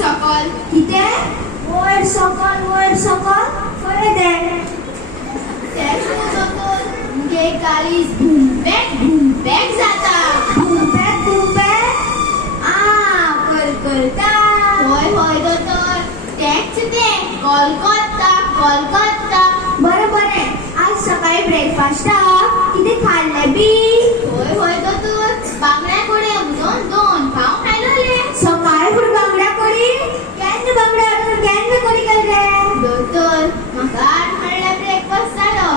सकल किते वयर सकल खरे दे तेशो दोतोर मुगे कालीस भूमपॅक जाता बुंपॅक कलकत्ता होय दोतोर तेच ते कोलकाता बरें आज सकाळी ब्रेकफास्टाक किती खाल्ले बी होय दोतोर बांगड्या कोडे दोन पाव खायलोले सकाळी फुडें बांगड्या कडी केन्ना कडी केले दोतोर म्हाका आठ म्हणल्यार ब्रेकफास्ट जालो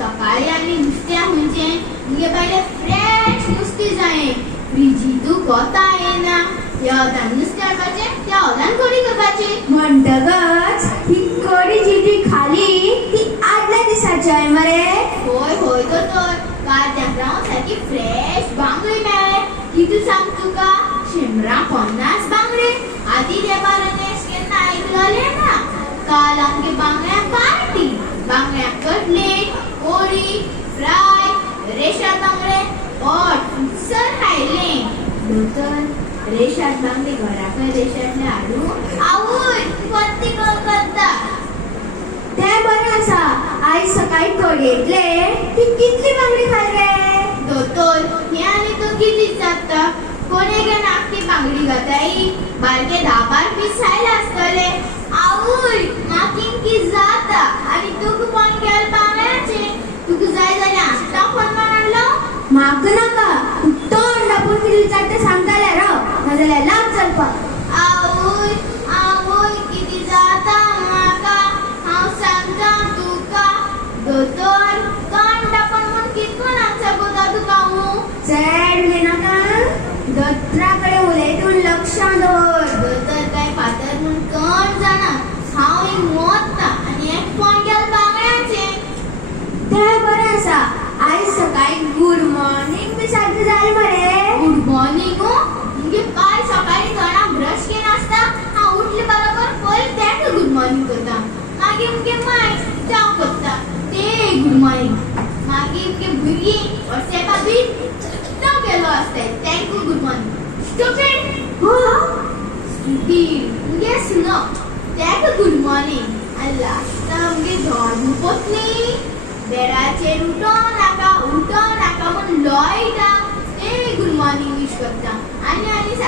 सकाळी आमी नुस्त्या म्हणजे मुगे पहिले फ्रेश नुस्तें जाये फ्रिजीतू कोता येना ह्या ओदान नुस्तें हाडपाचें त्या ओदान कडी करपाची म्हणटगच ही कडी जी ती खाली ती आदल्या दिसाची आहे मरे होय दोतोर काल त्या सारकी फ्रेश बांगडे मेळ्ळे कितू सांग तुका 150 बांगडे आदी देवारानेश केन्ना आयकलोले ना काल आमगे बांगड्या पार्टी बांगड्या कटलेट कोळी फ्राय रेशाद बांगडे पोट सर खायले दोतोर रेशाद बांगडे घराकडे रेशादले हाडू आवय कोत्ती कोलकाता ते बरें आसा आयज सकाळी कडयेतले ती कितली बांगडी खाल्ले दोतोर हे आनी तो कितलीच जाता कोणे घेवन आख्खी बांगडी घाताई बारके 10-12 पीस खायले आसतले आवय म्हाका की जाता आनी तुका फोन केल बांगड्याचे तुका जाय जाल्यार आत्ता फोन मारलो म्हाका नाका तो अंडापूर कितली जाता सांगताले राव नाजाल्यार लाग चलपाक आवय किती जाता म्हाका हांव सांगता तुका दोतोर तोंड पण म्हूण कितकोन आमच्या गोदा तुका हांव चेड उलयनाका दोतरा कडेन उलयतून लक्ष दवर दोतोर काय फातर म्हूण कोण जाणा हांव एक मोत्ता आनी एक फोन केल बांगड्याचे ते बरें आसा आयज सकाळी गुड मॉर्निंग बी सारकें जालें मरे गुड मॉर्निंग मुगे काल सकाळी तोंडाक ब्रश केला आसता हांव उठले बरोबर पयली तेका गुड मॉर्निंग करता मागीर मुगे माय चाव करता ते गुड मॉर्निंग मागीर मुगे भुरगीं व्हॉट्सएपार बी तो गेलो आसता तेंका गुड मॉर्निंग स्टुपिड स्टुपिड मुगे सुनो तेका गुड मॉर्निंग आनी लास्टाक मुगे धर्मपत्नी बेडाचेर उठो नाका म्हूण लॉयटा ते गुड मॉर्निंग विश करता आनी